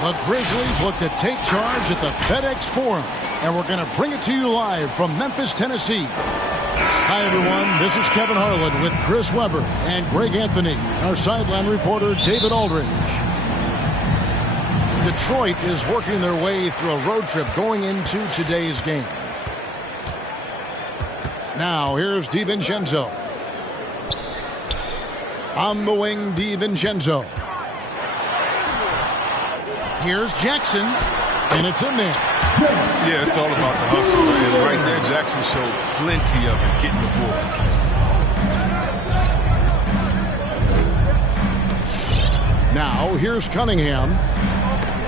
The Grizzlies look to take charge at the FedEx Forum, and we're going to bring it to you live from Memphis, Tennessee. Hi, everyone. This is Kevin Harlan with Chris Webber and Greg Anthony, our sideline reporter, David Aldridge. Detroit is working their way through a road trip going into today's game. Now, here's DiVincenzo. On the wing, DiVincenzo. Here's Jackson, and it's in there. Yeah, it's all about the hustle. And right there, Jackson showed plenty of it getting the ball. Now, here's Cunningham.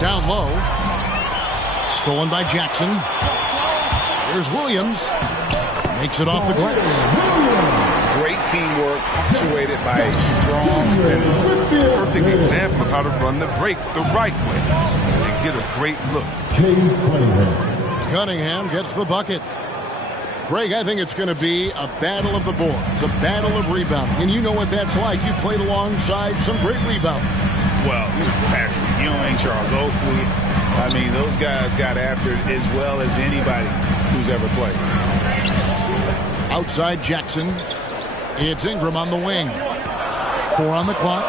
Down low. Stolen by Jackson. Here's Williams. Makes it off the glass. Great teamwork, punctuated by a strong finish. Perfect example of how to run the break the right way and get a great look. Cunningham gets the bucket. Greg, I think it's going to be a battle of the boards, a battle of rebounding. And you know what that's like. You played alongside some great rebounders. Well, Patrick Ewing, Charles Oakley. I mean, those guys got after it as well as anybody who's ever played. Outside Jackson. It's Ingram on the wing. 4 on the clock.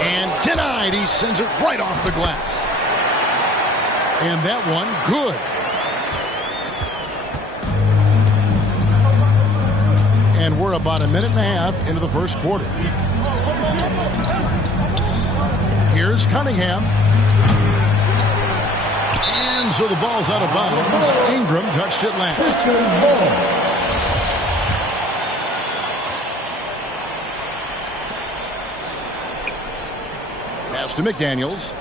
And denied. He sends it right off the glass. And that one good. And we're about a minute and a half into the first quarter. Here's Cunningham. And so the ball's out of bounds. Ingram touched it last. Pass to McDaniels.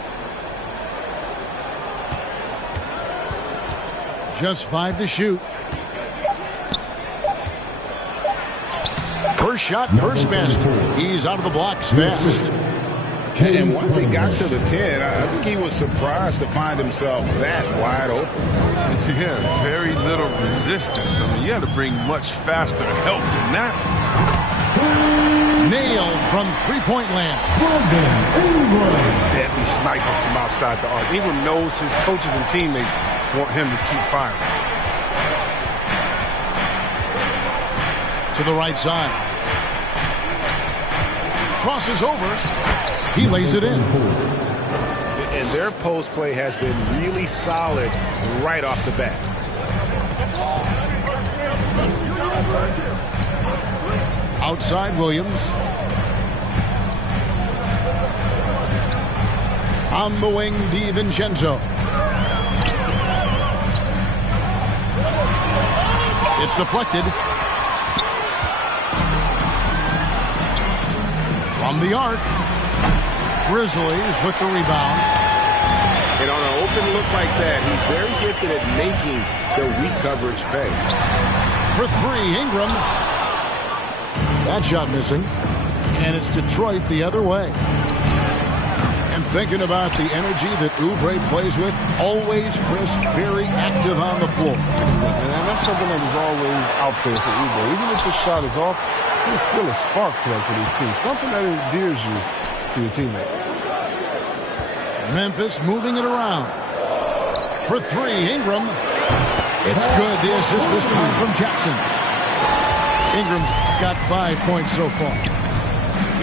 Just 5 to shoot. First shot, first basket. He's out of the blocks fast. And once he got to the 10, I think he was surprised to find himself that wide open. Yeah, very little resistance. I mean, you had to bring much faster help than that. Nailed from three-point land. Deadly sniper from outside the arc. Ingram knows his coaches and teammates want him to keep firing. To the right side. Crosses over. He lays it in. And their post play has been really solid right off the bat. Outside Williams. On the wing, DiVincenzo. It's deflected. From the arc. Grizzlies with the rebound. And on an open look like that, he's very gifted at making the weak coverage pay. For 3, Ingram. That shot missing. And it's Detroit the other way. And thinking about the energy that Oubre plays with, always, Chris, very active on the floor. And that's something that is always out there for Oubre. Even if the shot is off, he's still a spark plug for this team. Something that endears you to your teammates. Memphis moving it around. For 3, Ingram. It's good. The assist this time from Jackson. Ingram's got 5 points so far.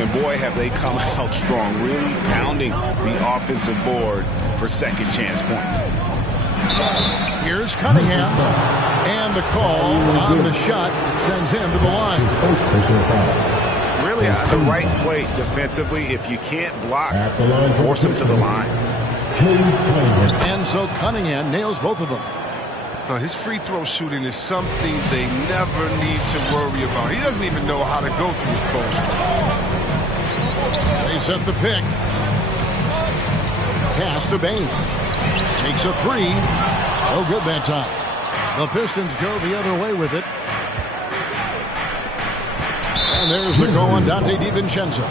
And boy, have they come out strong, really pounding the offensive board for second chance points. Here's Cunningham. And the call on the shot that sends him to the line. Really the right play defensively. If you can't block, force him to the line. And so Cunningham nails both of them. His free throw shooting is something they never need to worry about. He doesn't even know how to go through the post. They set the pick. Pass to Bane. Takes a three. No good that time. The Pistons go the other way with it. And there's the call on Donte DiVincenzo.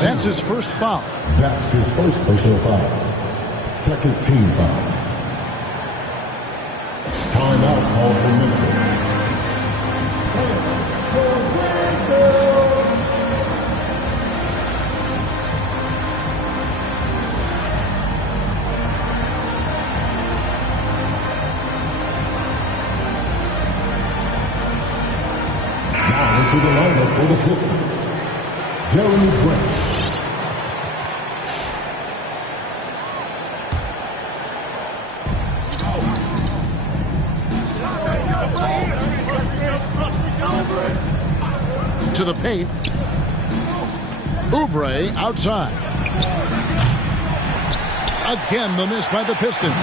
That's his first foul. That's his first personal foul. Second team foul. Timeout called for Memphis. To the lineup for the Pistons, Jeremy Grant. To the paint. Oubre outside. Again, the miss by the Pistons.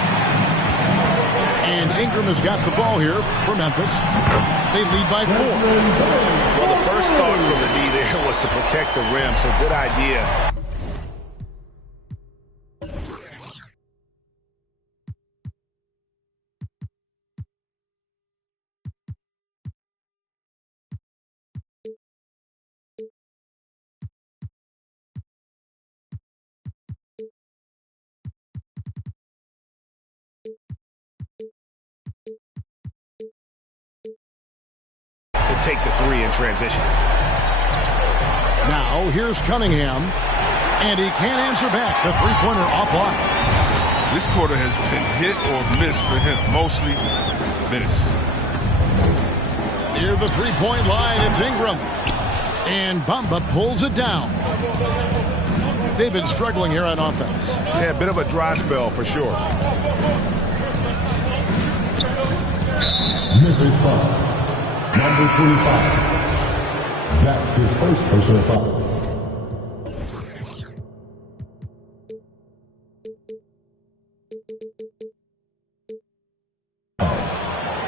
And Ingram has got the ball here for Memphis. They lead by 4. Well, the first thought from the D there was to protect the rim, so good idea. Take the three in transition. Now here's Cunningham, and he can't answer back. The three-pointer offline. This quarter has been hit or miss for him. Mostly miss. Near the three-point line, it's Ingram. And Bamba pulls it down. They've been struggling here on offense. Yeah, a bit of a dry spell for sure. Memphis foul. Number 25. That's his first personal foul.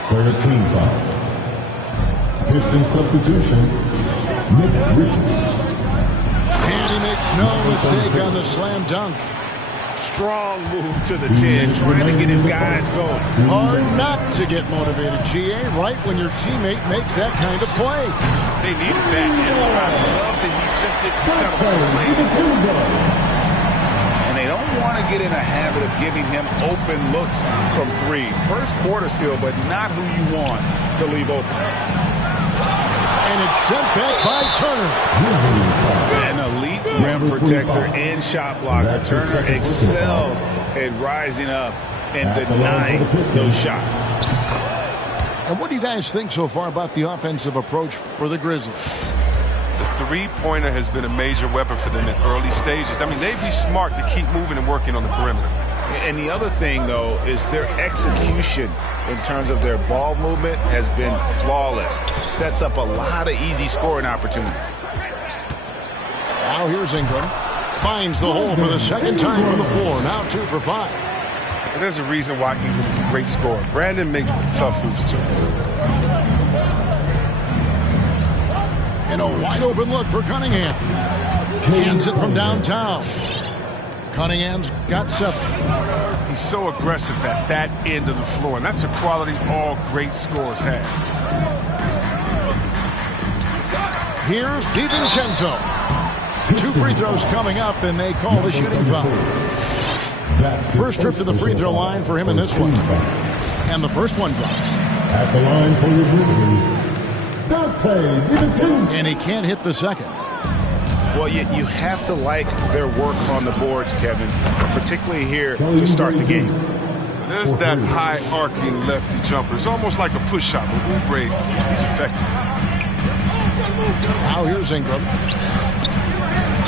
Third team foul. Piston substitution, Nick Richards. And he makes no mistake on the slam dunk. Strong move to the 10, trying to get his guys going. Hard not to get motivated, GA, right when your teammate makes that kind of play. They needed that. And I love that he just didn't settle for the lane. And they don't want to get in a habit of giving him open looks from three. First quarter still, but not who you want to leave open. And it's sent back by Turner. An elite rim protector and shot blocker. Turner excels at rising up and denying those shots. And what do you guys think so far about the offensive approach for the Grizzlies? The three-pointer has been a major weapon for them in early stages. I mean, they'd be smart to keep moving and working on the perimeter. And the other thing, though, is their execution in terms of their ball movement has been flawless. Sets up a lot of easy scoring opportunities. Now here's Ingram. Finds the hole for the second time from the floor. Now 2 for 5. And there's a reason why Ingram is a great scorer. Brandon makes the tough hoops, too. And a wide open look for Cunningham. Hands it from downtown. Cunningham's got 7. He's so aggressive at that end of the floor, and that's a quality all great scorers have. Here's DiVincenzo. 2 free throws coming up, and they call the shooting foul. First trip to the free throw line for him in this one. And the first one drops. At the line for your Donte DiVincenzo. And he can't hit the second. Well, you have to like their work on the boards, Kevin, particularly here to start the game. There's that high arcing lefty jumper. It's almost like a push shot, but Oubre, he's effective. Now here's Ingram.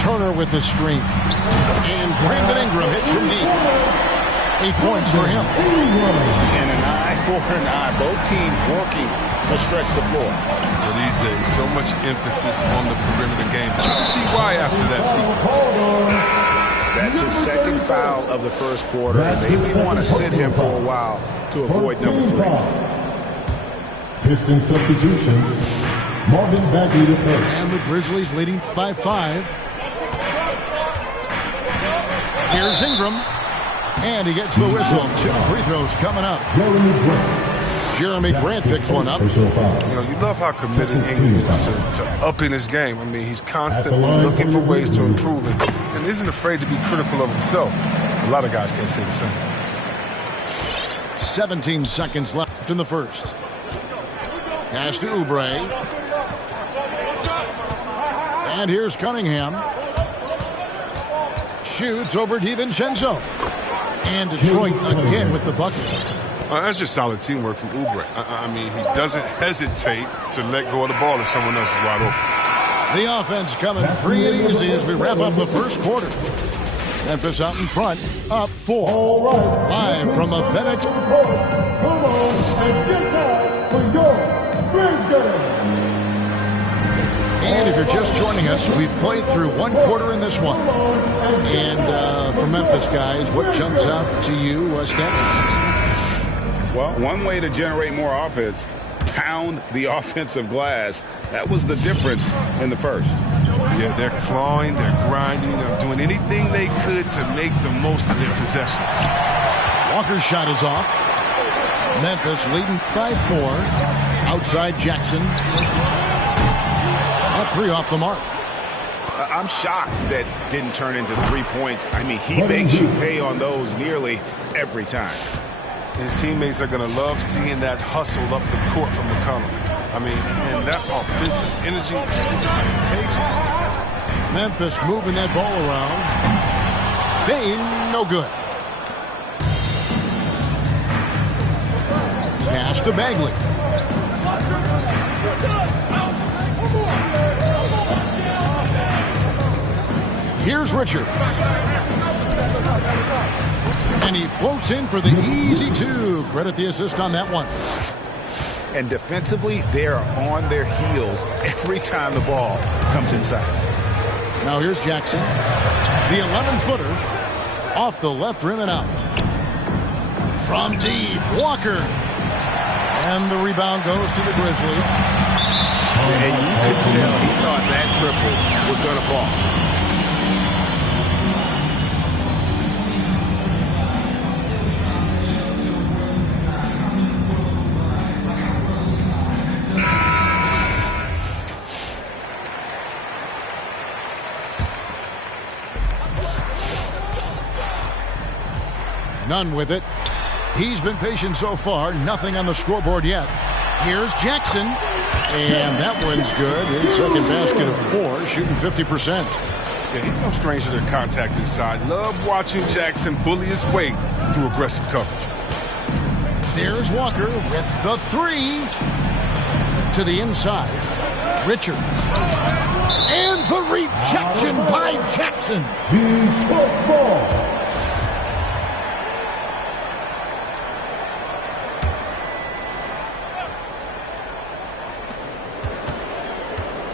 Turner with the screen. And Brandon Ingram hits from deep. 8 points for him. And an eye for an eye. Both teams working to stretch the floor. Well, these days, so much emphasis on the perimeter game. You can see why after that sequence. That's his second foul of the first quarter. And they may want to sit him for a while to avoid number 3. Piston substitution. Marvin Bagley to play. And the Grizzlies leading by 5. Here's Ingram. And he gets the whistle. 2 free throws coming up. Jeremy Grant picks one up. You know, you love how committed Ingram is to upping his game. I mean, he's constantly looking for ways to improve it and isn't afraid to be critical of himself. A lot of guys can't say the same. 17 seconds left in the first. Pass to Oubre. And here's Cunningham. Shoots over DiVincenzo. And Detroit again with the bucket. That's just solid teamwork from Oubre. I mean, he doesn't hesitate to let go of the ball if someone else is wide open. The offense coming free and easy as we wrap up the first quarter. Memphis out in front, up 4. Live from the FedEx. Come on and get that for your Grizzlies. And if you're just joining us, we've played through 1 quarter in this one. And for Memphis guys, what jumps out to you, Stats? Well, one way to generate more offense, pound the offensive glass. That was the difference in the first. Yeah, they're clawing, they're grinding, they're doing anything they could to make the most of their possessions. Walker's shot is off. Memphis leading by 4. Outside Jackson. That 3 off the mark. I'm shocked that didn't turn into 3 points. I mean, he makes you pay on those nearly every time. His teammates are going to love seeing that hustle up the court from McCollum. I mean, and that offensive energy is contagious. Memphis moving that ball around. Bain, no good. Pass to Bagley. Here's Richards. And he floats in for the easy 2. Credit the assist on that one. And defensively, they are on their heels every time the ball comes inside. Now here's Jackson. The 11-footer off the left rim and out. From deep, Walker. And the rebound goes to the Grizzlies. And you could tell he thought that triple was going to fall. None with it. He's been patient so far. Nothing on the scoreboard yet. Here's Jackson. And that one's good. His second basket of 4, shooting 50%. Yeah, he's no stranger to contact inside. Love watching Jackson bully his way through aggressive coverage. There's Walker with the 3. To the inside. Richards. And the rejection by Jackson. Detroit ball.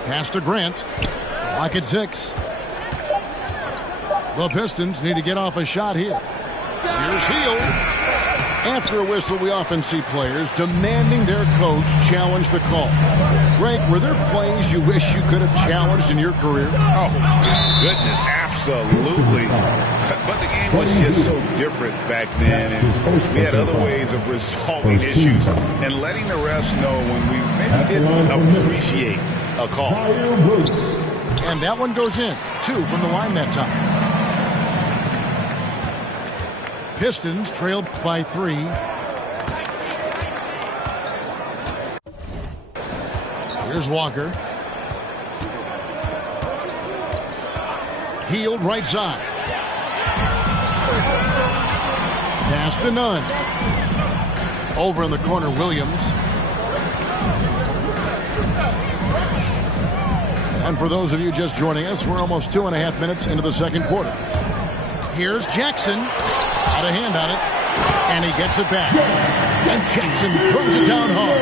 Pass to Grant. Lock at 6. The Pistons need to get off a shot here. Here's Hield. After a whistle, we often see players demanding their coach challenge the call. Greg, were there plays you wish you could have challenged in your career? Oh, goodness, absolutely. But the game was just so different back then, and we had other ways of resolving issues and letting the refs know when we maybe didn't appreciate a call. And that one goes in. 2 from the line that time. Pistons trailed by 3. Here's Walker. Hield right side. Pass to Nunn. Over in the corner, Williams. And for those of you just joining us, we're almost 2.5 minutes into the second quarter. Here's Jackson. Got a hand on it. And he gets it back. And Jackson throws it down hard.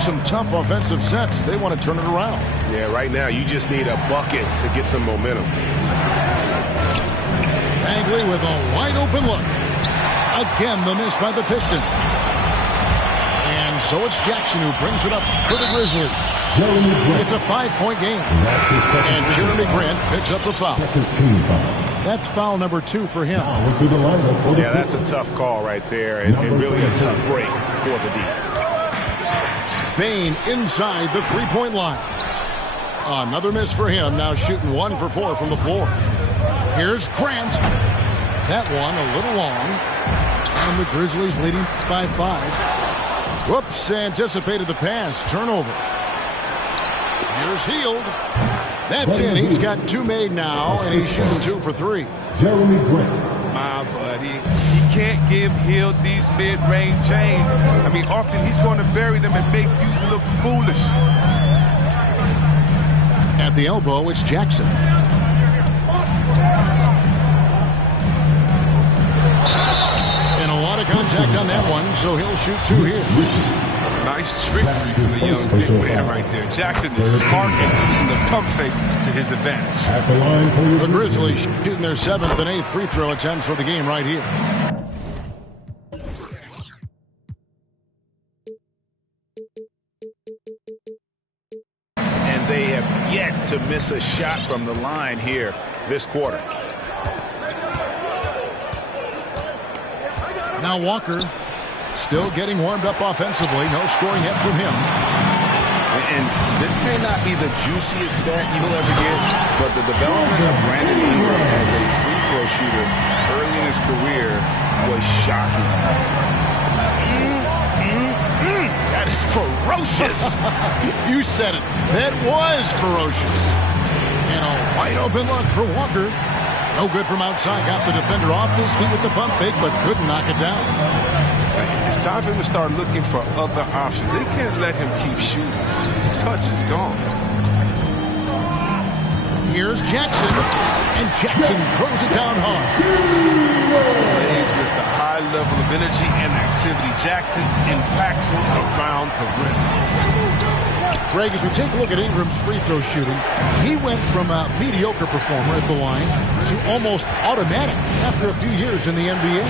Some tough offensive sets. They want to turn it around. Yeah, right now you just need a bucket to get some momentum. Bagley with a wide open look. Again, the miss by the Pistons. And so it's Jackson who brings it up for the Grizzlies. It's a 5-point game. And Jeremy Grant picks up the foul. That's foul number 2 for him. Yeah, that's a tough call right there, and really a tough break for the D. Bain inside the three-point line. Another miss for him, now shooting 1 for 4 from the floor. Here's Grant. That one a little long. And the Grizzlies leading by 5. Whoops, anticipated the pass. Turnover. Here's Hield. That's in. He's got 2 made now, and he's shooting 2 for 3. Jeremy Grant. My buddy, he can't give Hield these mid-range chains. I mean, often he's going to bury them and make you look foolish. At the elbow, it's Jackson. And a lot of contact on that one, so he'll shoot 2 here. Nice trickery from the young big man right there. Jackson is smart and using the pump fake to his advantage. At the line for The Grizzlies shooting their 7th and 8th free throw attempts for the game right here. And they have yet to miss a shot from the line here this quarter. Now Walker still getting warmed up offensively. No scoring yet from him. And this may not be the juiciest stat you'll ever get, but the development of Brandon Ingram as a free throw shooter early in his career was shocking. That is ferocious. You said it. That was ferocious. And a wide open look for Walker. No good from outside. Got the defender off his feet with the pump fake, but couldn't knock it down. It's time for him to start looking for other options. They can't let him keep shooting. His touch is gone. Here's Jackson. And Jackson throws it down hard. Plays with a high level of energy and activity. Jackson's impactful around the rim. Greg, as we take a look at Ingram's free throw shooting, he went from a mediocre performer at the line to almost automatic after a few years in the NBA.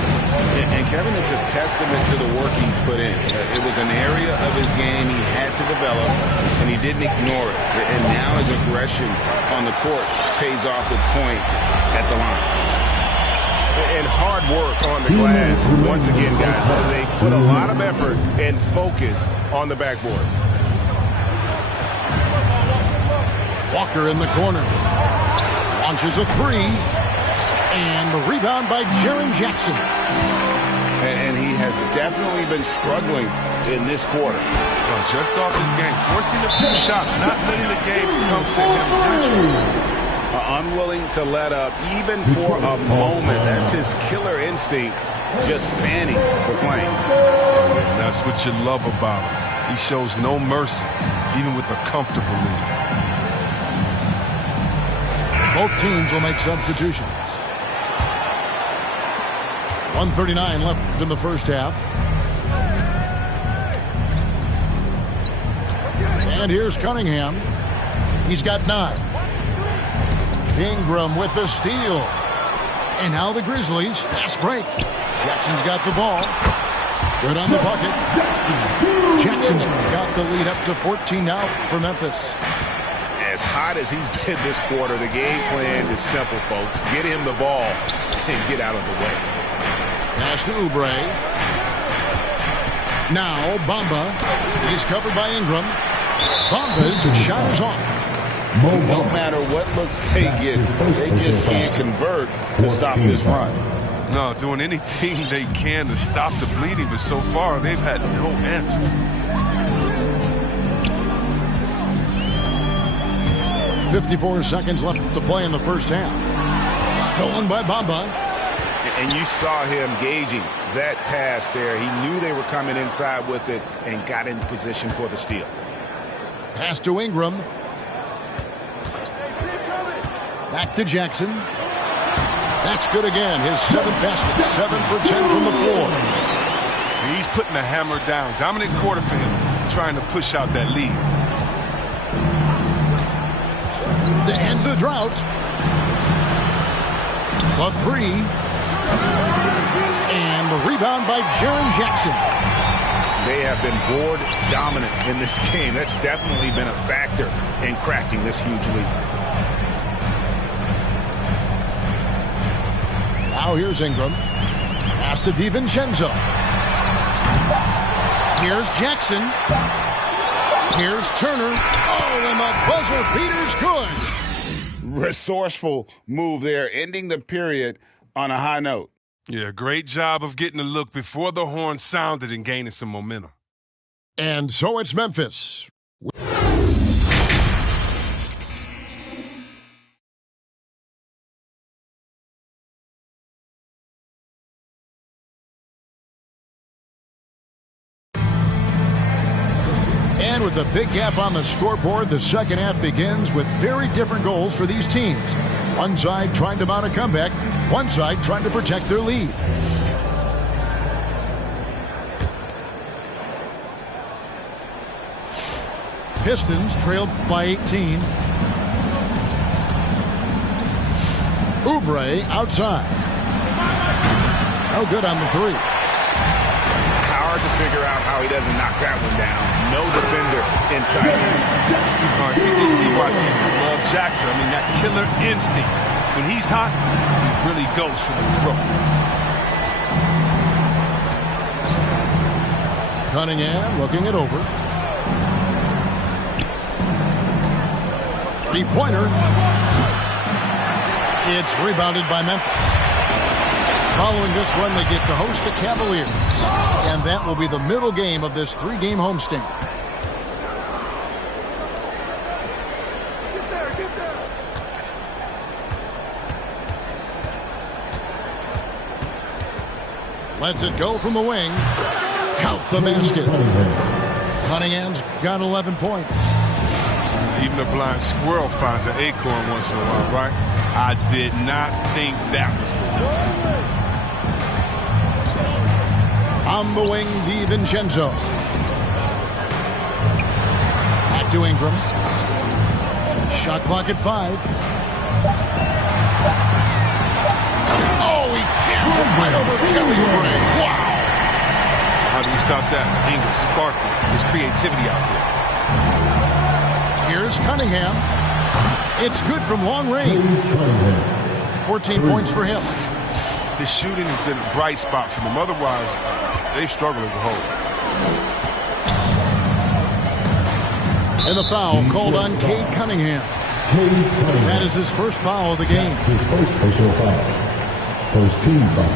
And Kevin, it's a testament to the work he's put in. It was an area of his game he had to develop, and he didn't ignore it. And now his aggression on the court pays off with points at the line. And hard work on the glass. Once again, guys, they put a lot of effort and focus on the backboard. Walker in the corner. Launches a 3. And the rebound by Jaren Jackson. And he has definitely been struggling in this quarter. Well, just off his game, forcing a few shots, not letting the game come to him naturally. Unwilling to let up even for a moment. That's his killer instinct, just fanning the flame. And that's what you love about him. He shows no mercy, even with a comfortable lead. Both teams will make substitutions. 1:39 left in the first half. And here's Cunningham. He's got 9. Ingram with the steal. And now the Grizzlies, fast break. Jackson's got the ball. Good on the bucket. Jackson's got the lead up to 14 now for Memphis. As hot as he's been this quarter, the game plan is simple, folks. Get him the ball and get out of the way. Pass to Oubre. Now Bamba. He's covered by Ingram. Bamba's shot is off. No matter what looks they get, they just can't convert to stop this run. No, doing anything they can to stop the bleeding, but so far they've had no answers. 54 seconds left to play in the first half. Stolen by Bamba. And you saw him gauging that pass there. He knew they were coming inside with it and got in position for the steal. Pass to Ingram. Back to Jackson. That's good again. His 7th basket. 7 for 10 from the floor. He's putting the hammer down. Dominant quarter for him, trying to push out that lead. To end the drought. The 3. And the rebound by Jaren Jackson. They have been board dominant in this game. That's definitely been a factor in cracking this huge lead. Now here's Ingram. Pass to DiVincenzo. Here's Jackson. Here's Turner. Oh, and the buzzer beater's good. Resourceful move there, ending the period on a high note. Yeah, great job of getting a look before the horn sounded and gaining some momentum. And so it's Memphis. And with a big gap on the scoreboard, the second half begins with very different goals for these teams. One side trying to mount a comeback, one side trying to protect their lead. Pistons trailed by 18. Oubre outside. No good on the 3. Hard to figure out how he doesn't knock that one down. No defender inside. It's easy to see why people love Jackson. I mean, that killer instinct. When he's hot, he really goes for the throat. Cunningham looking it over. Three-pointer. It's rebounded by Memphis. Following this one, they get to host the Cavaliers. And that will be the middle game of this 3-game homestand. Lets it go from the wing. Count the basket. Cunningham's got 11 points. Even a blind squirrel finds an acorn once in a while, right? I did not think that was good. On the wing, DiVincenzo. Back to Ingram. Shot clock at 5. Oh, he jams it right over Kelly Oubre. Wow. How do you stop that? Ingram sparkling. His creativity out there. Here's Cunningham. It's good from long range. 14 points for him. His shooting has been a bright spot for them. Otherwise, they've struggled as a whole. And the foul called on Cade Cunningham. That is his first foul of the game. His first personal foul. First team foul.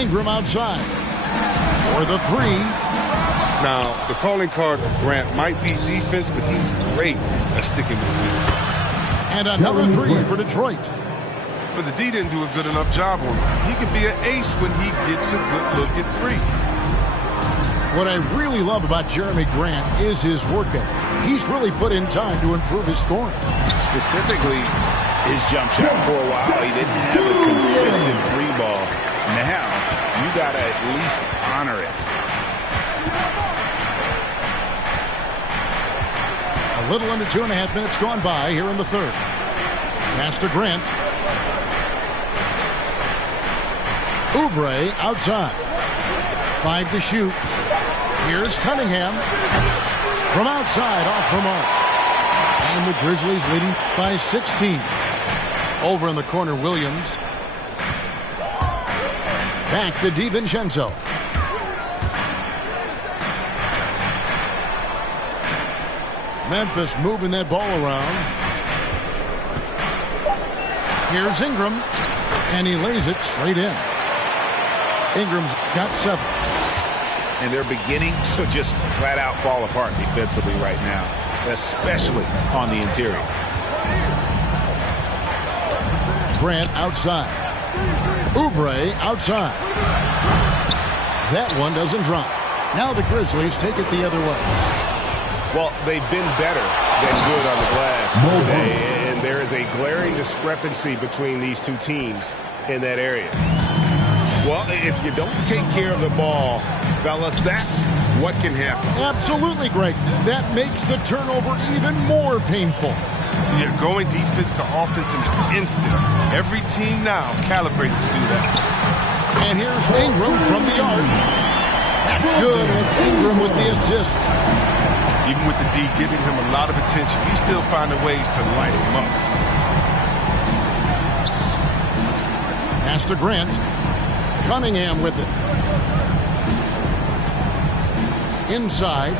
Ingram outside. For the 3. Now, the calling card of Grant might be defense, but he's great at sticking with his lead. And another 3 for Detroit. But the D didn't do a good enough job on him. He can be an ace when he gets a good look at 3. What I really love about Jerami Grant is his work ethic. He's really put in time to improve his scoring. Specifically, his jump shot. For a while, he didn't have a consistent 3-ball. Now, you got to at least honor it. A little under 2.5 minutes gone by here in the third. Pass to Grant. Oubre outside. 5 to shoot. Here's Cunningham. From outside, off the mark. And the Grizzlies leading by 16. Over in the corner, Williams. Back to DiVincenzo. Memphis moving that ball around. Here's Ingram. And he lays it straight in. Ingram's got 7. And they're beginning to just flat out fall apart defensively right now, especially on the interior. Grant outside. Oubre outside. That one doesn't drop. Now the Grizzlies take it the other way. Well, they've been better than good on the glass today, and there is a glaring discrepancy between these two teams in that area. Well, if you don't take care of the ball, fellas, that's what can happen. Absolutely, Greg. That makes the turnover even more painful. Yeah, going defense to offense in an instant. Every team now calibrated to do that. And here's Ingram from the arc. That's good. It's Ingram with the assist. Even with the D giving him a lot of attention, he's still finding ways to light him up. Pass to Grant. Cunningham with it. Inside.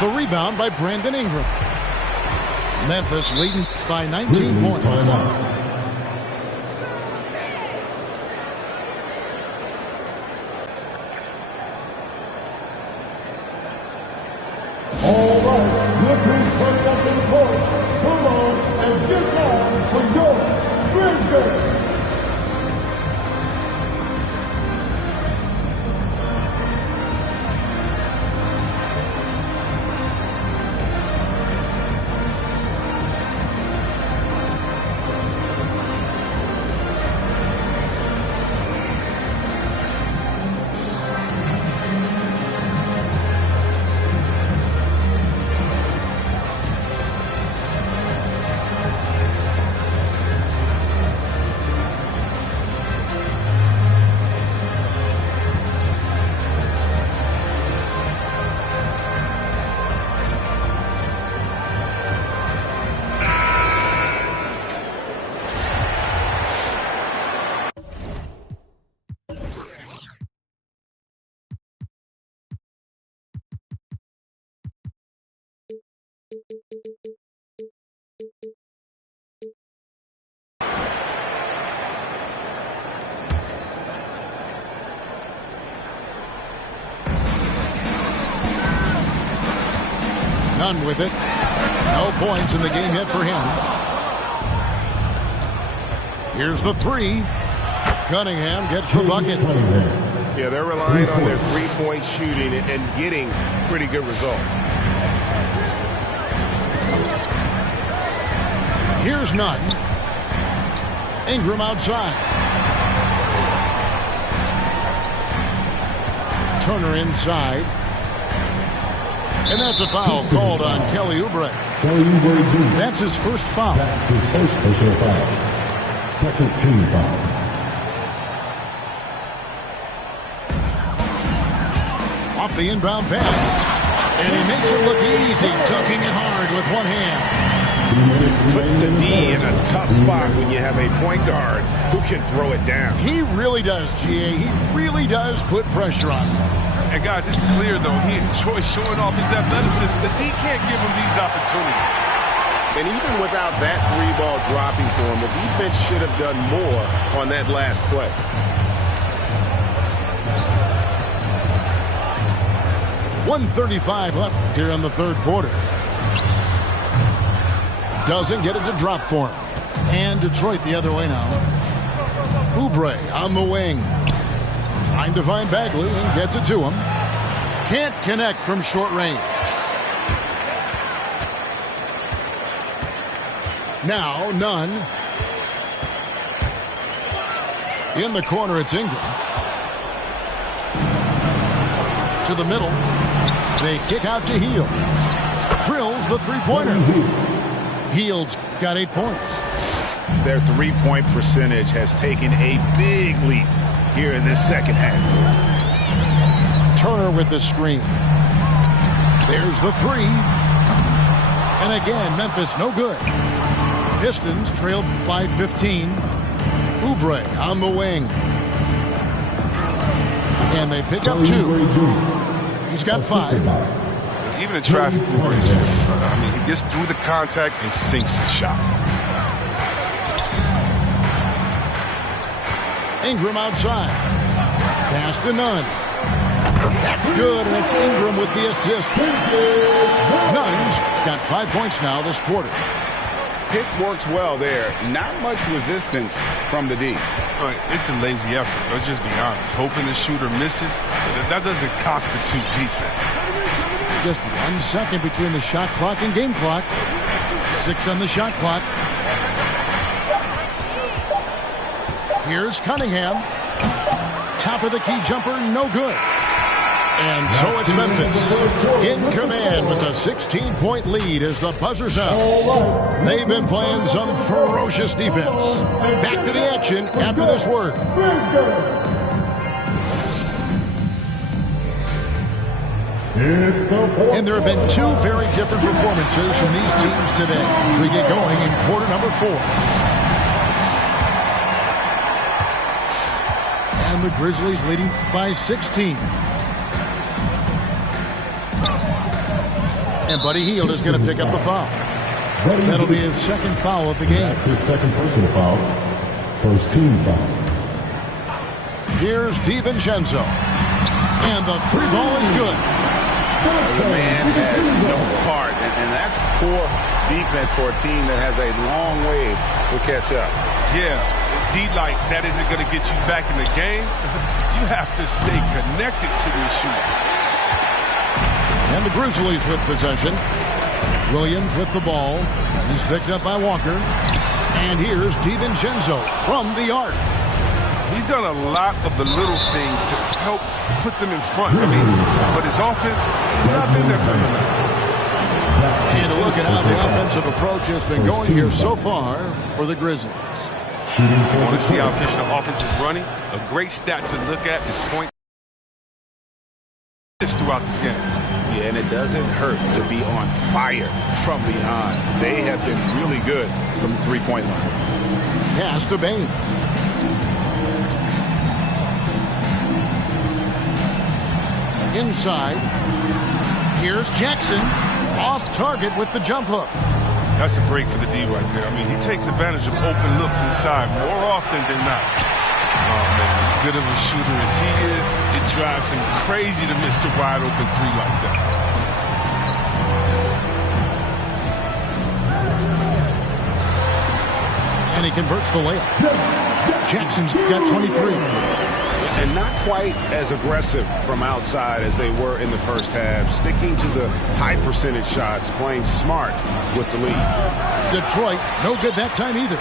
The rebound by Brandon Ingram. Memphis leading by 19 points. All right, look who's coming up in the court. Come on and get down for your Grizzlies. None with it. No points in the game yet for him. Here's the three. Cunningham gets the bucket. Yeah, they're relying on their three-point shooting and getting pretty good results. Here's Nunn. Ingram outside. Turner inside. And that's a foul called on Kelly Oubre. Kelly Oubre Jr. That's his first foul. That's his first personal foul. Second team foul. Off the inbound pass. And he makes it look easy, tucking it hard with one hand. Puts the D in a tough spot when you have a point guard who can throw it down. He really does, GA. He really does put pressure on him. And guys, it's clear, though, he enjoys showing off his athleticism. The D can't give him these opportunities. And even without that three ball dropping for him, the defense should have done more on that last play. .135 left here in the third quarter. Doesn't get it to drop for him. And Detroit the other way now. Oubre on the wing. Trying to find Bagley and gets it to him. Can't connect from short range. Now Nunn. In the corner, it's Ingram. To the middle. They kick out to Hield. Drills the three-pointer. Hield's got 8 points. Their three-point percentage has taken a big leap here in this second half. Turner with the screen. There's the three. And again, Memphis no good. Pistons trailed by 15. Oubre on the wing. And they pick up 2. He's got 5. Even in traffic, I mean, he gets through the contact and sinks his shot. Ingram outside. Pass to Nunn. That's good, and it's Ingram with the assist. Nuns got 5 points now this quarter. Pick works well there. Not much resistance from the D. All right, it's a lazy effort. Let's just be honest. Hoping the shooter misses, that doesn't constitute defense. Just 1 second between the shot clock and game clock. 6 on the shot clock. Here's Cunningham. Top of the key jumper, no good. And so it's Memphis in command with a 16-point lead as the buzzer's out. They've been playing some ferocious defense. Back to the action after this word. And there have been 2 very different performances from these teams today as we get going in quarter number 4. And the Grizzlies leading by 16. And Buddy Hield is going to pick up the foul. That'll be his second foul of the game. That's his second personal foul. First team foul. Here's DiVincenzo. And the 3 ball is good. The man has no heart, and that's poor defense for a team that has a long way to catch up. Yeah, D-like, that isn't going to get you back in the game. You have to stay connected to these shooters. And the Grizzlies with possession. Williams with the ball. He's picked up by Walker. And here's DiVincenzo from the arc. He's done a lot of the little things to help put them in front. But his offense has not been there for him. And a look at how the offensive approach has been going here so far for the Grizzlies. You want to see how efficient the offense is running? A great stat to look at is point throughout this game. Yeah, and it doesn't hurt to be on fire from behind. They have been really good from the 3-point line. Pass to Bane. Inside. Here's Jackson. Off target with the jump hook. That's a break for the D right there. I mean, he takes advantage of open looks inside more often than not. Oh, man, as good of a shooter as he is, it drives him crazy to miss a wide open 3 like that. And he converts the layup. Jackson's got 23. And not quite as aggressive from outside as they were in the first half. Sticking to the high percentage shots, playing smart with the lead. Detroit, no good that time either.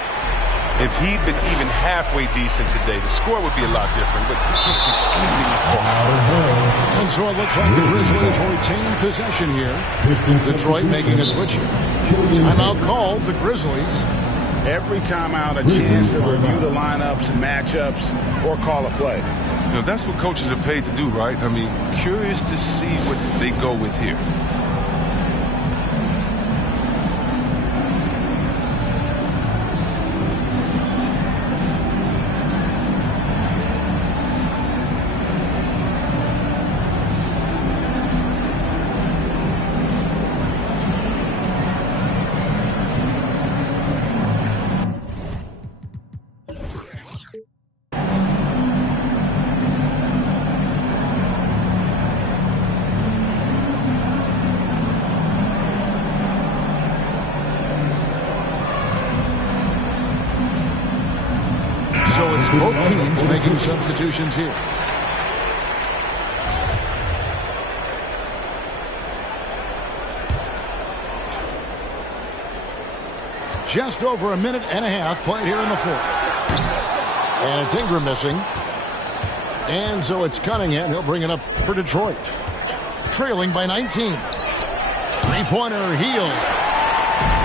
If he'd been even halfway decent today, the score would be a lot different, but he can't do anything for him. And so it looks like the Grizzlies will retain possession here. Detroit making a switch here. Timeout called, the Grizzlies. Every time out, a chance to review the lineups, matchups, or call a play. You know, that's what coaches are paid to do, right? I mean, curious to see what they go with here. So it's both teams making substitutions here. Just over a minute and a half played here in the 4th. And it's Ingram missing. And so it's Cunningham. He'll bring it up for Detroit. Trailing by 19. Three-pointer, Hield.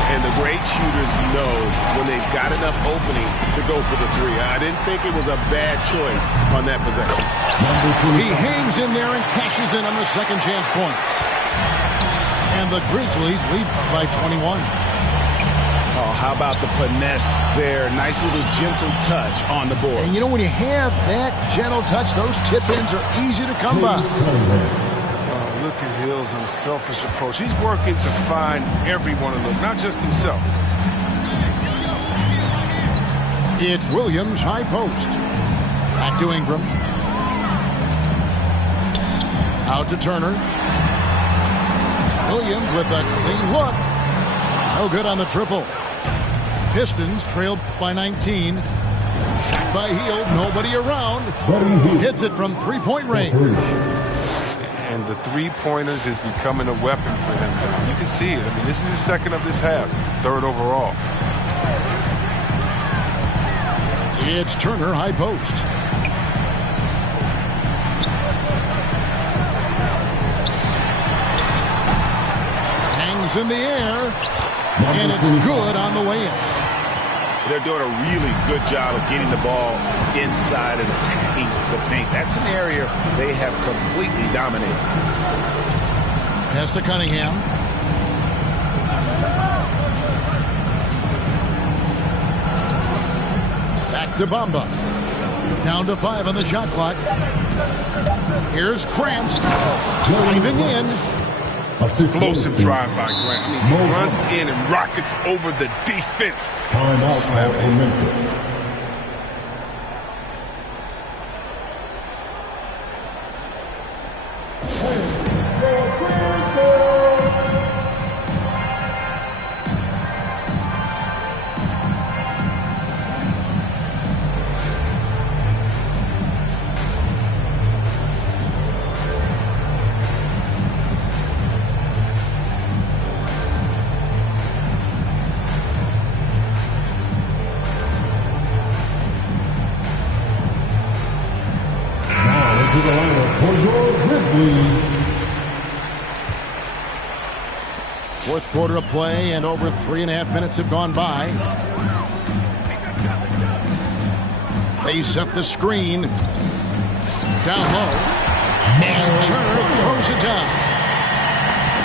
And the great shooters know when they've got enough opening to go for the 3. I didn't think it was a bad choice on that possession. He hangs in there and cashes in on the second chance points. And the Grizzlies lead by 21. Oh, how about the finesse there? Nice little gentle touch on the board. And you know, when you have that gentle touch, those tip-ins are easy to come by. Look at Hill's unselfish approach. He's working to find everyone to look, not just himself. It's Williams, high post. Back to Ingram. Out to Turner. Williams with a clean look. No good on the triple. Pistons trailed by 19. Shot by Hield. Nobody around. Hits it from three-point range. And the three-pointers is becoming a weapon for him now. You can see it. I mean, this is his second of this half. Third overall. It's Turner, high post. Hangs in the air. And it's good on the way in. They're doing a really good job of getting the ball inside and attacking the paint. That's an area they have completely dominated. Pass to Cunningham. Back to Bamba. Down to 5 on the shot clock. Here's Grant. Driving in. Explosive drive by Grant. I mean, he runs in and rockets over the defense. Timeout for Memphis. To the lineup for your Grizzlies. Fourth quarter of play, and over 3.5 minutes have gone by. They set the screen. Down low. And Turner throws it down.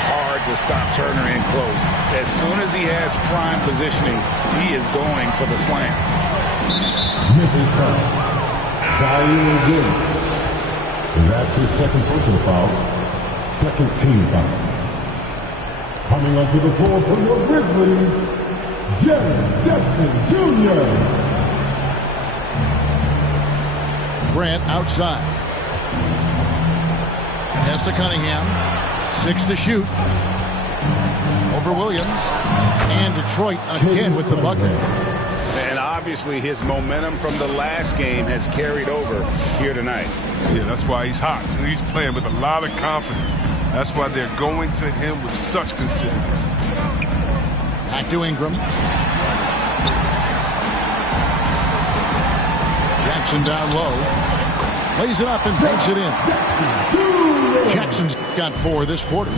Hard to stop Turner in close. As soon as he has prime positioning, he is going for the slam. Memphis foul. Zaire Williams. That's his second personal foul. Second team foul. Coming onto the floor for your Grizzlies, Jaren Jackson Jr. Grant outside. Pass to Cunningham. 6 to shoot. Over Williams. And Detroit again with the bucket. And obviously his momentum from the last game has carried over here tonight. Yeah, that's why he's hot. He's playing with a lot of confidence. That's why they're going to him with such consistency. Back to Ingram. Jackson down low. Plays it up and banks it in. Jackson's got 4 this quarter.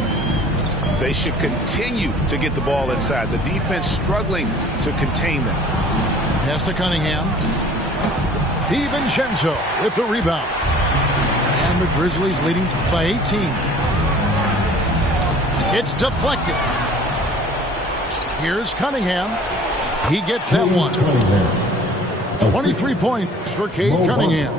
They should continue to get the ball inside. The defense struggling to contain them. Pass to Cunningham. DiVincenzo with the rebound. And the Grizzlies leading by 18. It's deflected. Here's Cunningham. He gets that one. 23 points for Cade Cunningham.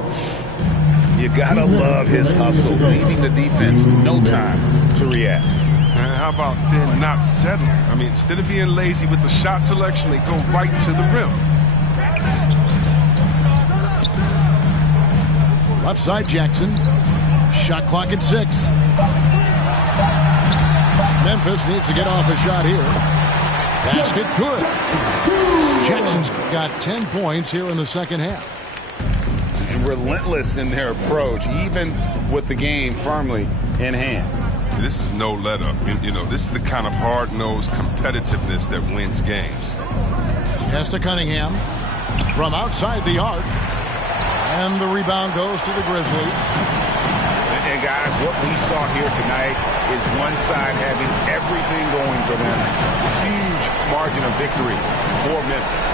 You gotta love his hustle, leaving the defense no time to react. And how about then not settling? I mean, instead of being lazy with the shot selection, they go right to the rim. Left side Jackson. Shot clock at 6. Memphis needs to get off a shot here. Basket good. Jackson's got 10 points here in the second half. And relentless in their approach, even with the game firmly in hand. This is no let-up. You know, this is the kind of hard-nosed competitiveness that wins games. Pass to Cunningham from outside the arc. And the rebound goes to the Grizzlies. And guys, what we saw here tonight is one side having everything going for them. Huge margin of victory for Memphis.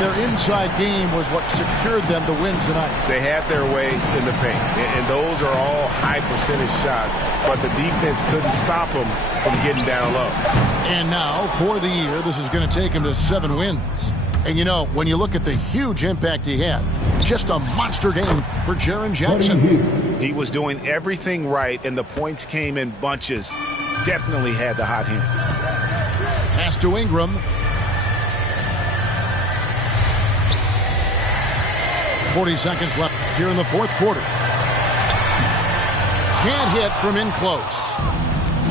Their inside game was what secured them to win tonight. They had their way in the paint, and those are all high percentage shots, but the defense couldn't stop them from getting down low. And now, for the year, this is going to take him to 7 wins. And you know, when you look at the huge impact he had, just a monster game for Jaren Jackson. He was doing everything right, and the points came in bunches. Definitely had the hot hand. Pass to Ingram. 40 seconds left here in the fourth quarter. Can't hit from in close.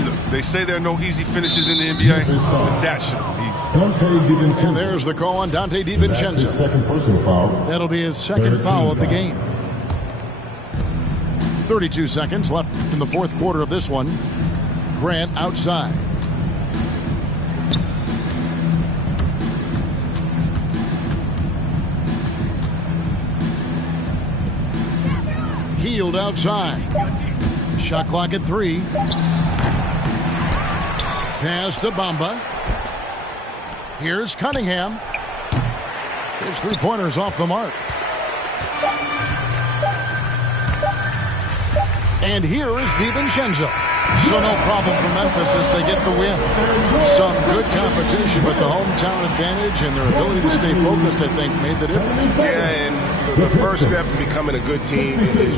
Look, they say there are no easy finishes in the NBA, but that should be easy. Dante DiVincenzo. And there's the call on Dante That's his DiVincenzo. second personal foul. That'll be his second Third foul team of the foul. game. 32 seconds left in the fourth quarter of this one. Grant outside. Healed outside. Shot clock at 3. Pass to Bamba. Here's Cunningham. His three-pointers off the mark. And here is DiVincenzo. So no problem for Memphis as they get the win. Some good competition, but the hometown advantage and their ability to stay focused, I think, made the difference. Yeah, and the first step to becoming a good team is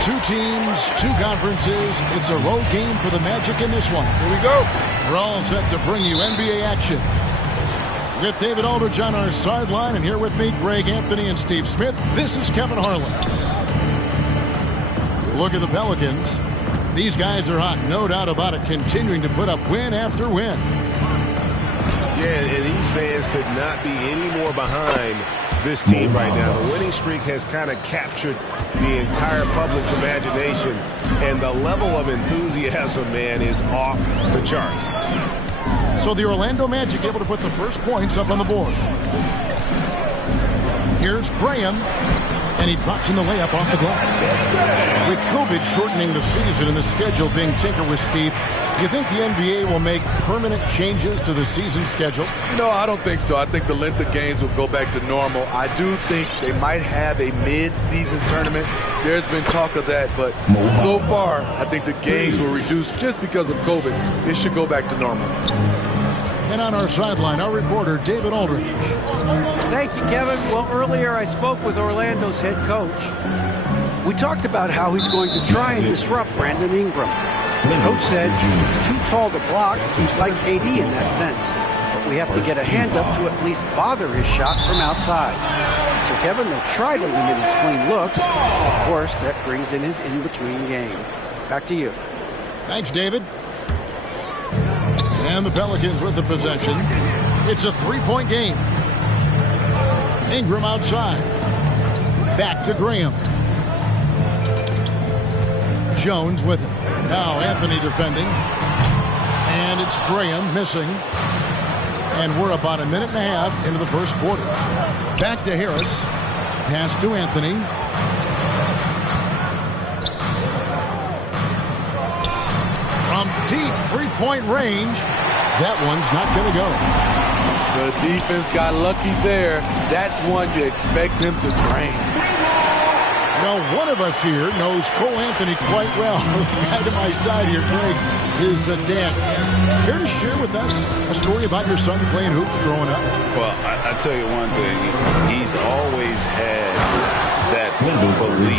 Two teams, two conferences. It's a road game for the Magic in this one. Here we go. We're all set to bring you NBA action. With David Aldridge on our sideline, and here with me, Greg Anthony and Steve Smith. This is Kevin Harlan. Look at the Pelicans. These guys are hot, no doubt about it, continuing to put up win after win. Yeah, and these fans could not be any more behind this team right now. The winning streak has kind of captured the entire public's imagination, and the level of enthusiasm, man, is off the charts. So the Orlando Magic able to put the first points up on the board. Here's Graham, and he drops in the layup off the glass. With COVID shortening the season and the schedule being tinkered with, Steve, do you think the NBA will make permanent changes to the season schedule? No, I don't think so. I think the length of games will go back to normal. I do think they might have a mid-season tournament. There's been talk of that, but so far, I think the games will reduce just because of COVID. It should go back to normal. And on our sideline, our reporter, David Aldridge. Thank you, Kevin. Well, earlier I spoke with Orlando's head coach. We talked about how he's going to try and disrupt Brandon Ingram. The coach said he's too tall to block. He's like KD in that sense. But we have to get a hand up to at least bother his shot from outside. So, Kevin, they'll try to limit his clean looks. Of course, that brings in his in-between game. Back to you. Thanks, David. And the Pelicans with the possession. It's a three-point game. Ingram outside. Back to Graham. Jones with it. Now Anthony defending. And it's Graham missing. And we're about a minute and a half into the first quarter. Back to Harris. Pass to Anthony. From deep three-point range. That one's not going to go. The defense got lucky there. That's one you expect him to drain. Now, one of us here knows Cole Anthony quite well. The guy to my side here, Greg, is Dan. Care to share with us a story about your son playing hoops growing up? Well, I tell you one thing. He's always had that belief,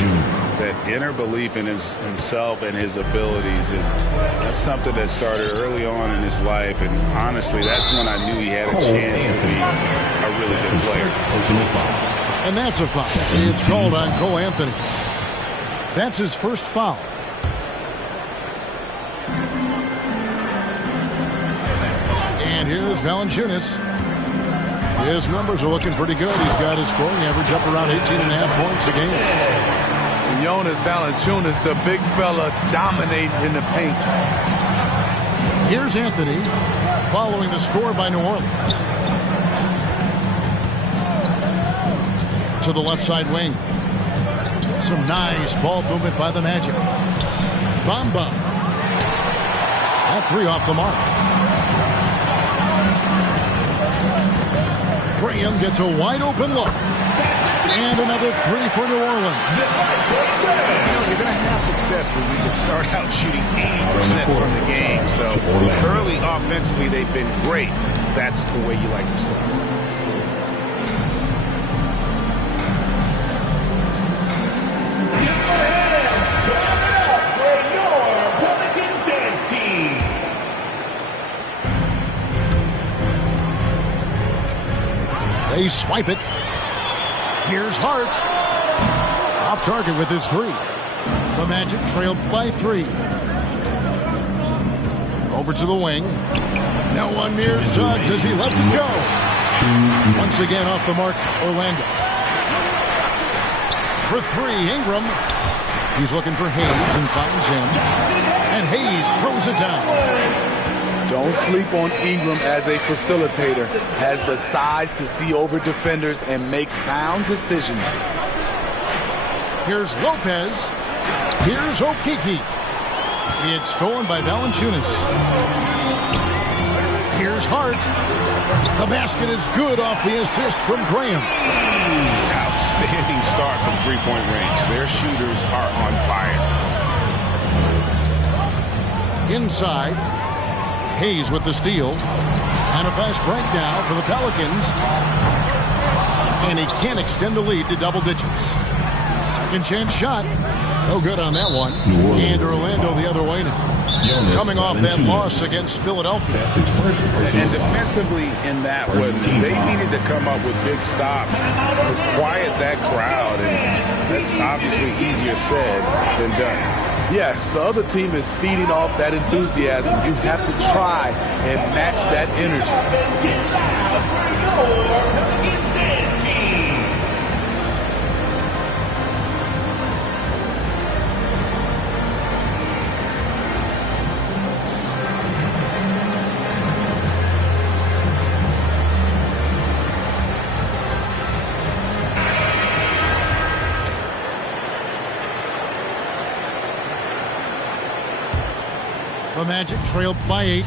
that inner belief in himself and his abilities. And that's something that started early on in his life. And honestly, that's when I knew he had a chance to be a really good player. And that's a foul. It's called on Cole Anthony. That's his first foul. And here's Valanciunas. His numbers are looking pretty good. He's got his scoring average up around 18.5 points a game. Jonas Valanciunas, the big fella, dominating in the paint. Here's Anthony following the score by New Orleans. To the left side wing. Some nice ball movement by the Magic. Bamba. That three off the mark. Graham gets a wide open look. And another three for New Orleans. You're going to have success when you can start out shooting 80% from the game. So early offensively, they've been great. That's the way you like to start. They swipe it. Here's Hart. Off target with his three. The Magic trailed by 3. Over to the wing. No one near Suggs as he lets it go. Once again off the mark, Orlando. For 3, Ingram. He's looking for Hayes and finds him. And Hayes throws it down. Don't sleep on Ingram as a facilitator. Has the size to see over defenders and make sound decisions. Here's Lopez. Here's Okeke. It's stolen by Valanciunas. Here's Hart. The basket is good off the assist from Graham. Outstanding start from three-point range. Their shooters are on fire. Inside. Hayes with the steal. And a fast break now for the Pelicans. And he can't extend the lead to double digits. Second chance shot. No good on that one. And Orlando the other way now. Coming off that loss against Philadelphia. And defensively in that one, they needed to come up with big stops to quiet that crowd. And that's obviously easier said than done. Yes, the other team is feeding off that enthusiasm. You have to try and match that energy. The Magic trailed by 8.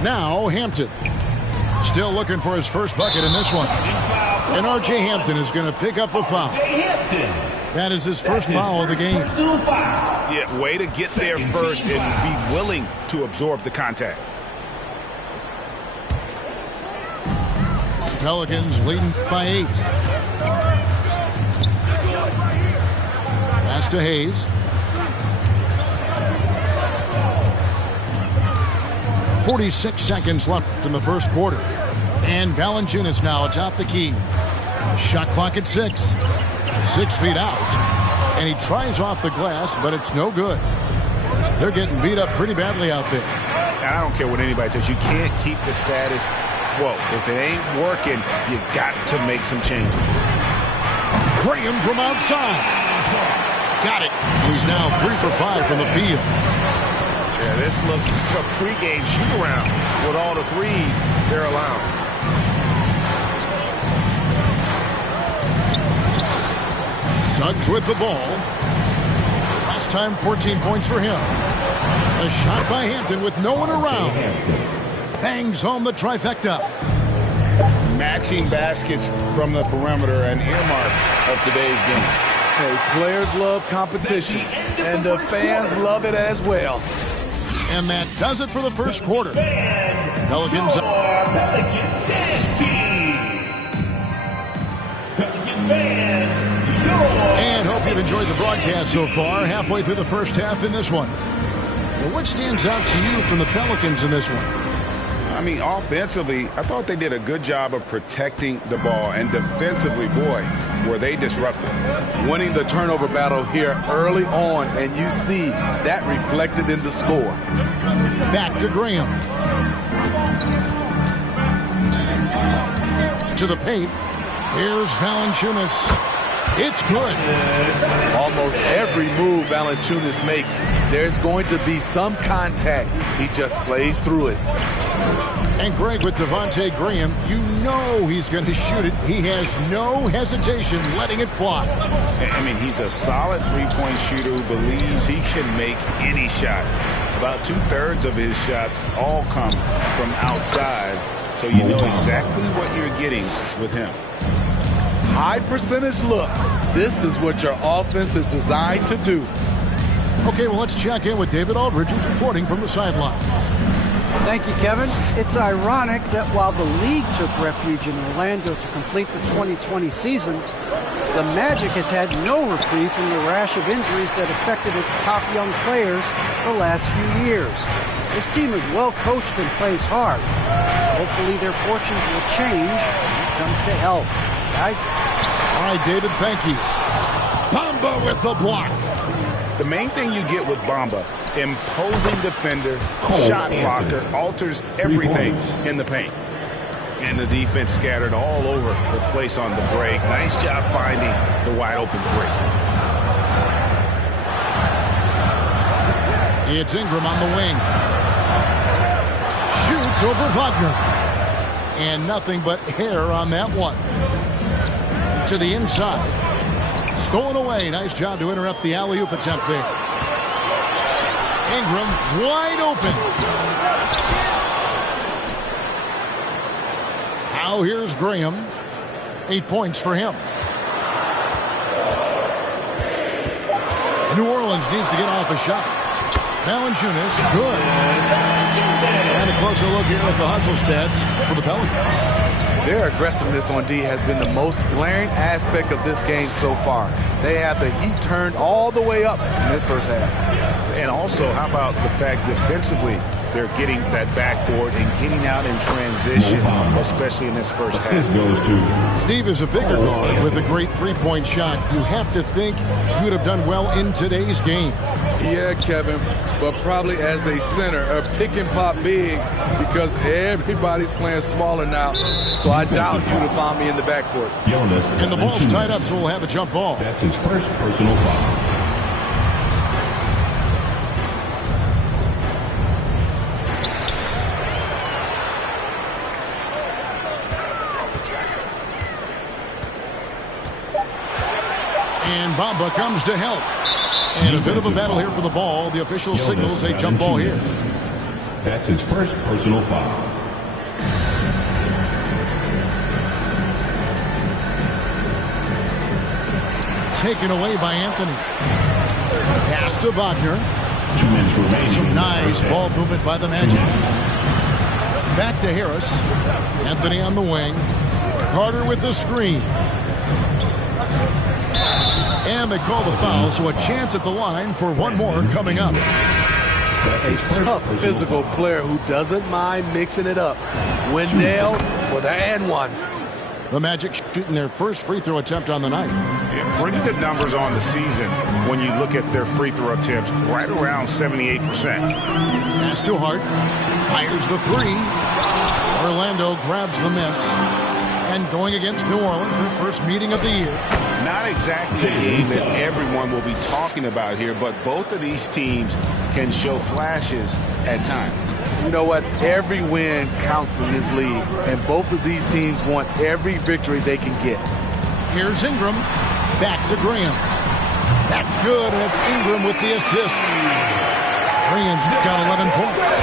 Now Hampton. Still looking for his first bucket in this one. And R.J. Hampton is going to pick up a foul. That is his first foul of the game. Yeah, way to get there first and be willing to absorb the contact. Pelicans leading by 8. Pass to Hayes. 46 seconds left in the first quarter. And Valanciunas now atop the key. Shot clock at 6. 6 feet out. And he tries off the glass, but it's no good. They're getting beat up pretty badly out there. And I don't care what anybody says. You can't keep the status quo. If it ain't working, you got to make some changes. Graham from outside. Got it. He's now 3 for 5 from the field. Yeah, this looks like a pregame shoot-around with all the threes they're allowing. Suggs with the ball. Last time, 14 points for him. A shot by Hampton with no one around. Bangs home the trifecta. Matching baskets from the perimeter, an earmark of today's game. Hey, players love competition, and the fans love it as well. And that does it for the first quarter. Pelicans. And hope you've enjoyed the broadcast so far. Halfway through the first half in this one. Now, what stands out to you from the Pelicans in this one? I mean, offensively, I thought they did a good job of protecting the ball. And defensively, boy, were they disruptive. Winning the turnover battle here early on, and you see that reflected in the score. Back to Graham. To the paint. Here's Valanciunas. It's good. Almost every move Valanciunas makes, there's going to be some contact. He just plays through it. And Greg with Devontae Graham, you know he's going to shoot it. He has no hesitation letting it fly. I mean, he's a solid three-point shooter who believes he can make any shot. About 2/3 of his shots all come from outside, so you know exactly what you're getting with him. High percentage look. This is what your offense is designed to do. Okay, well, let's check in with David Aldridge, who's reporting from the sidelines. Thank you, Kevin. It's ironic that while the league took refuge in Orlando to complete the 2020 season, the Magic has had no reprieve from the rash of injuries that affected its top young players the last few years. This team is well coached and plays hard. Hopefully their fortunes will change when it comes to health. Guys? All right, David, thank you. Bamba with the block. The main thing you get with Bamba, imposing defender, shot blocker, alters everything in the paint. And the defense scattered all over the place on the break. Nice job finding the wide open three. It's Ingram on the wing. Shoots over Wagner. And nothing but hair on that one. To the inside. Stolen away. Nice job to interrupt the alley-oop attempt there. Ingram wide open. Now here's Graham. 8 points for him. New Orleans needs to get off a shot. Valanciunas, good. And a closer look here at the hustle stats for the Pelicans. Their aggressiveness on D has been the most glaring aspect of this game so far. They have the heat turned all the way up in this first half. And also, how about the fact defensively they're getting that backboard and getting out in transition, especially in this first half. Steve is a bigger guard with a great three-point shot. You have to think you'd have done well in today's game. Yeah, Kevin, but probably as a center, a pick and pop big, because everybody's playing smaller now. So I doubt you'd have found me in the backcourt. And the ball's tied up, so we'll have a jump ball. That's his first personal foul. And Bamba comes to help. And a bit of a battle here for the ball. The official signals a jump ball here. That's his first personal foul. Taken away by Anthony. Pass to Wagner. 2 minutes remaining. Some nice ball movement by the Magic. Back to Harris. Anthony on the wing. Carter with the screen. And they call the foul, so a chance at the line for one more coming up. A tough physical player who doesn't mind mixing it up. Wendell for the and one. The Magic shooting their first free throw attempt on the night. Yeah, pretty good numbers on the season when you look at their free throw attempts, right around 78%. Pass to Hart. Fires the three. Orlando grabs the miss. And going against New Orleans, their first meeting of the year. Not exactly a game that everyone will be talking about here, but both of these teams can show flashes at times. You know what? Every win counts in this league, and both of these teams want every victory they can get. Here's Ingram. Back to Graham. That's good, and it's Ingram with the assist. Graham's got 11 points.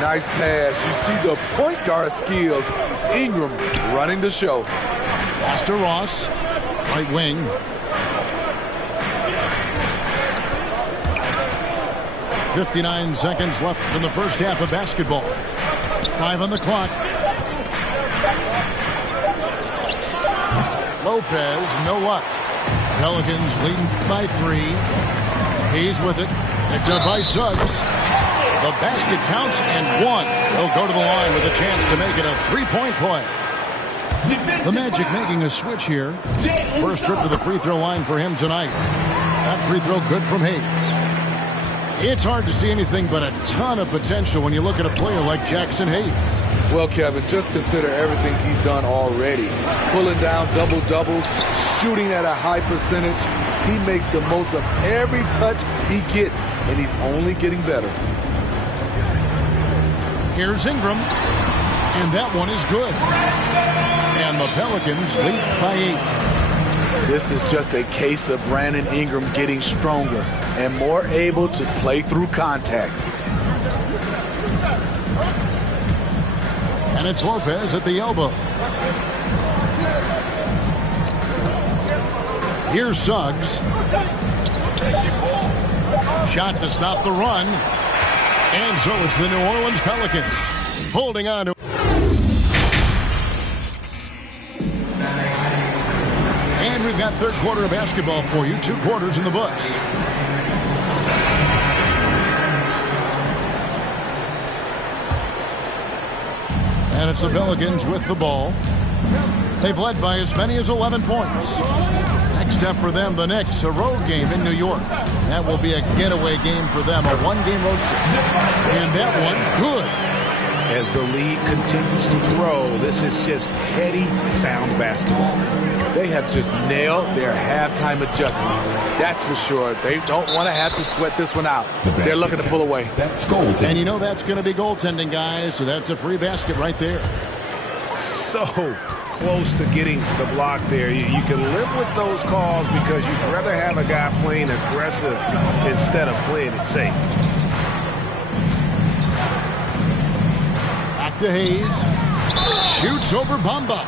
Nice pass. You see the point guard skills. Ingram running the show. Pass to Ross. Right wing. .59 seconds left in the first half of basketball. 5 on the clock. Lopez, no luck. Pelicans leading by 3. He's with it. Picked up by Suggs. The basket counts and 1. He'll go to the line with a chance to make it a 3-point play. The Magic making a switch here. First trip to the free throw line for him tonight. That free throw good from Hayes. It's hard to see anything but a ton of potential when you look at a player like Jackson Hayes. Well, Kevin, just consider everything he's done already. Pulling down double-doubles, shooting at a high percentage. He makes the most of every touch he gets, and he's only getting better. Here's Ingram, and that one is good. And the Pelicans lead by 8. This is just a case of Brandon Ingram getting stronger and more able to play through contact. And it's Lopez at the elbow. Here's Suggs. Shot to stop the run. And so it's the New Orleans Pelicans holding on to. And we've got third quarter of basketball for you. 2 quarters in the books. And it's the Pelicans with the ball. They've led by as many as 11 points. Next step for them, the Knicks, a road game in New York. That will be a getaway game for them, a 1-game road trip. And that one, good. As the lead continues to grow, this is just heady, sound basketball. They have just nailed their halftime adjustments. That's for sure. They don't want to have to sweat this one out. They're looking to pull away. That's goaltending. And you know that's going to be goaltending, guys, so that's a free basket right there. So close to getting the block there. You can live with those calls because you'd rather have a guy playing aggressive instead of playing it safe. Back to Hayes. Shoots over Bamba.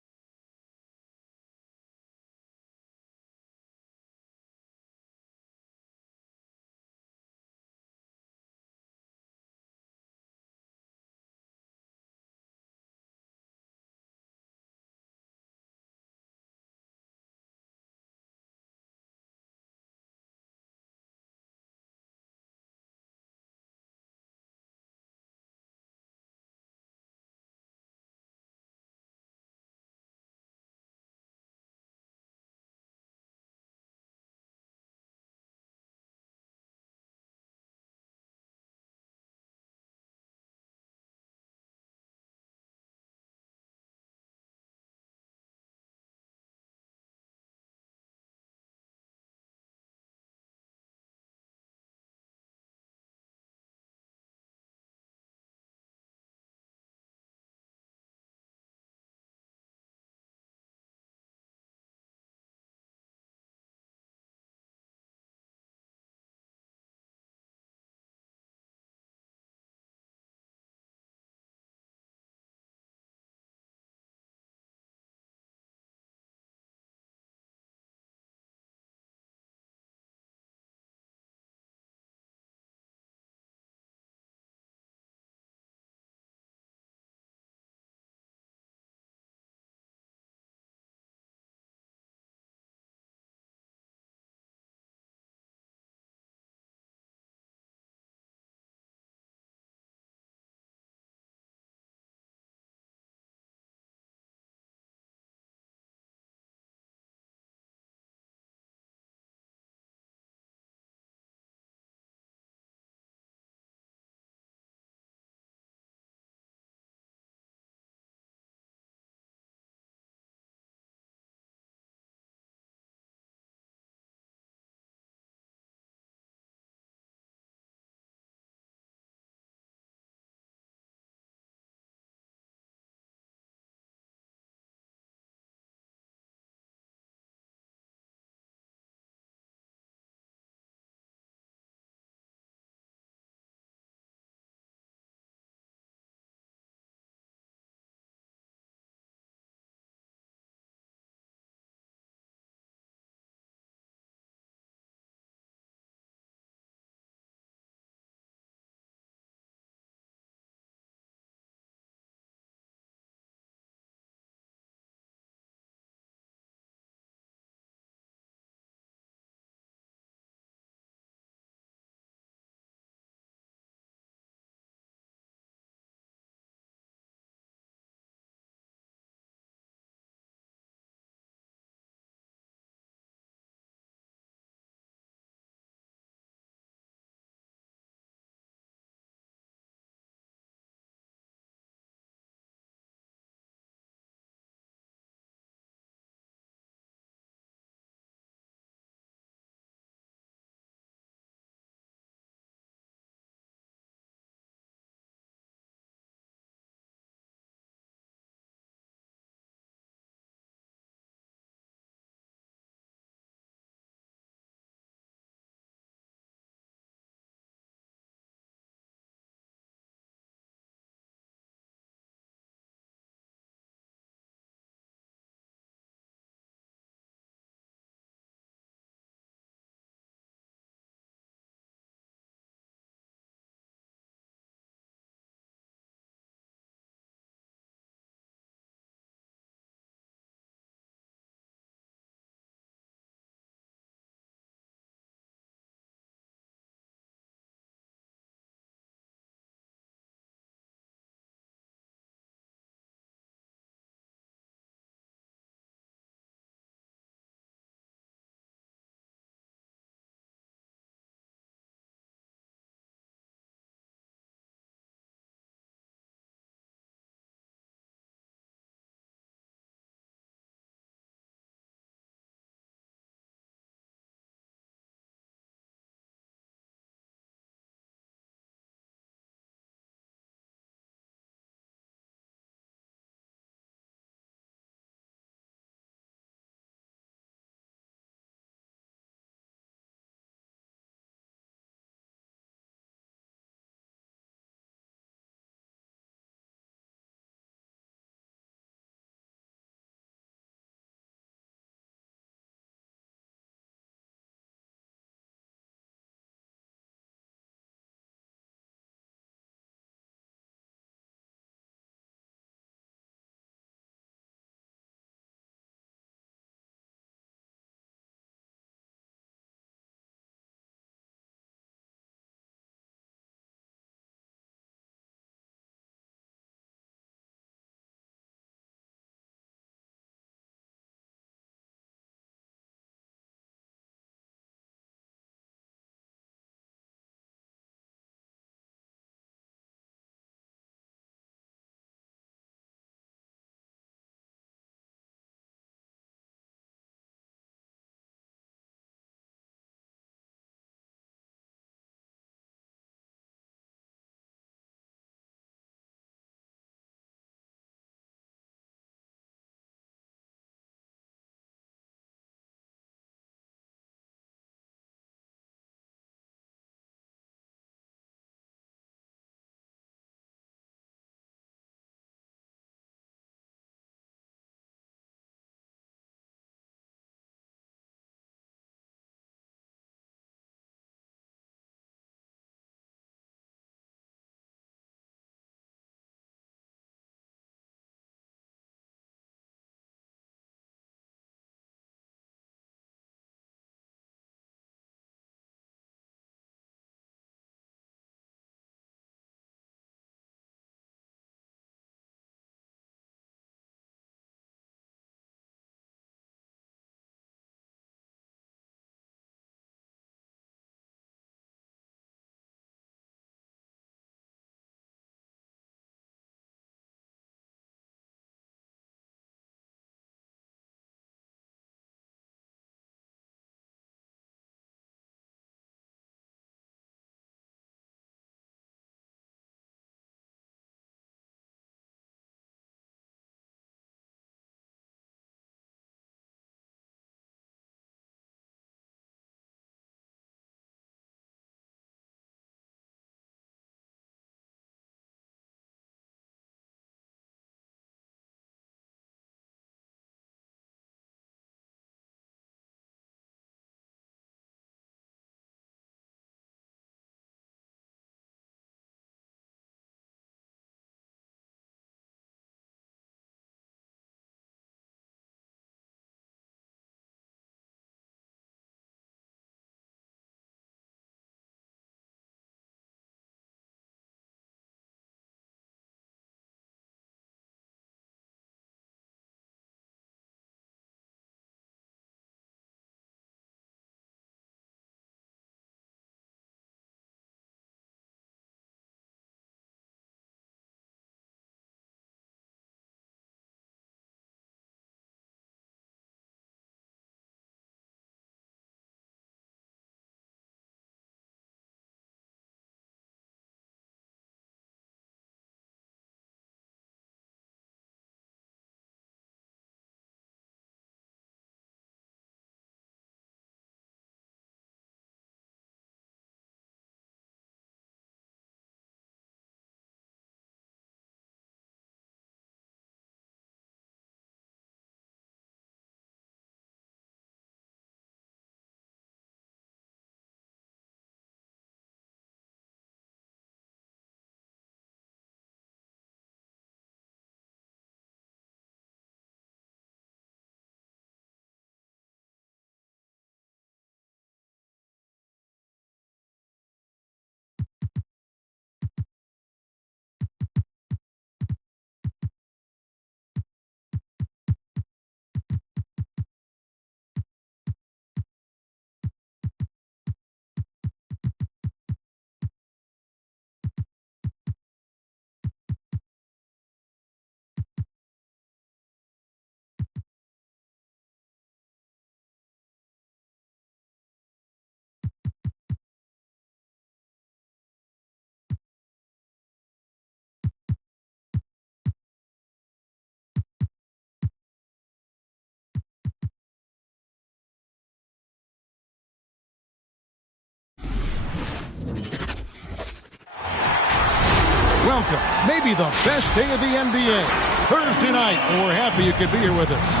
welcome. Maybe the best day of the NBA. Thursday night, and we're happy you could be here with us.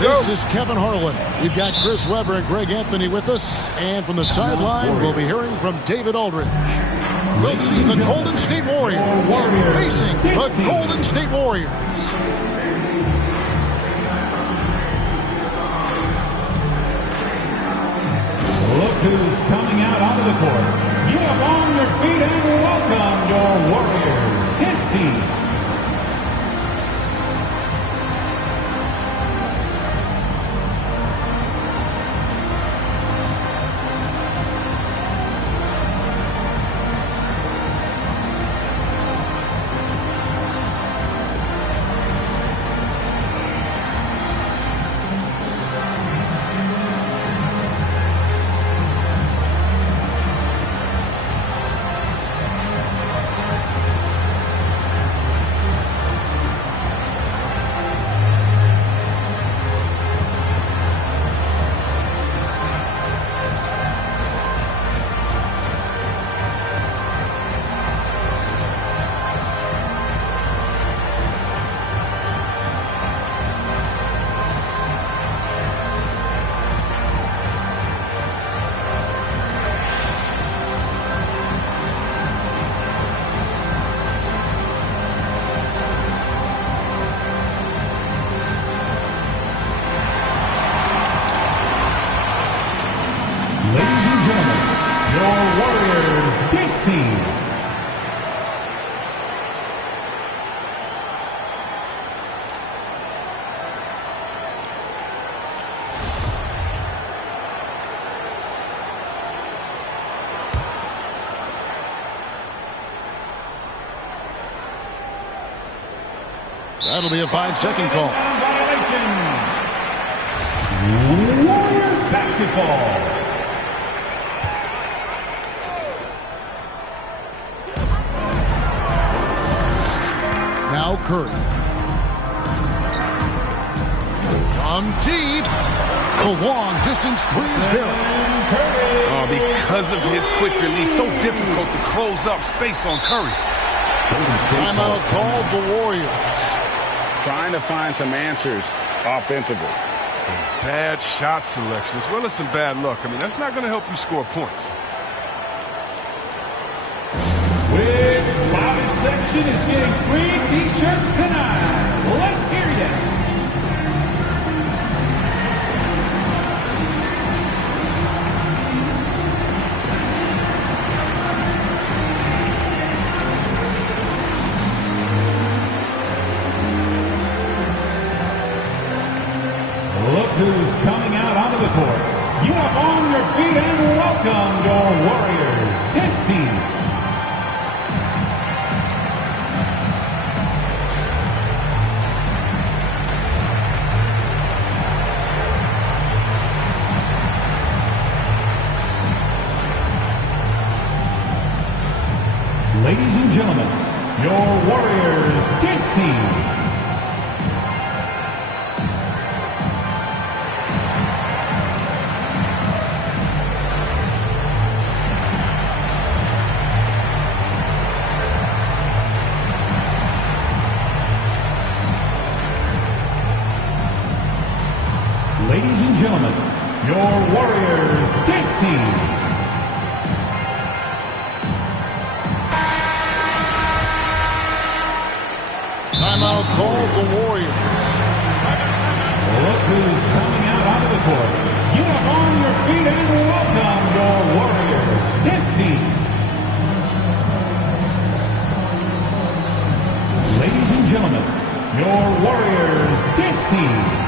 This is Kevin Harlan. We've got Chris Webber and Greg Anthony with us. And from the sideline, we'll be hearing from David Aldridge. We'll see the Golden State Warriors facing the Golden State Warriors. Look who's coming out onto the court. Get up on your feet and welcome your Warriors. His team. That'll be a 5-second call. Violation. Warriors basketball. Now Curry. From deep. The long distance three is there. Oh, because of his quick release, so difficult to close up space on Curry. Timeout called the Warriors. Trying to find some answers offensively. Some bad shot selection as well as some bad luck. I mean, that's not going to help you score points. With Bobby Sexton is getting free T-shirts tonight. Let's hear it. Look who's coming out onto the court. Get up on your feet and welcome your Warriors. His team. Ladies and gentlemen, your Warriors Kids team. Ladies and gentlemen, your Warriors Kids team. Timeout called the Warriors. Look who's coming out onto the court. Get up on your feet and welcome your Warriors Kids team. Ladies and gentlemen, your Warriors Kids team.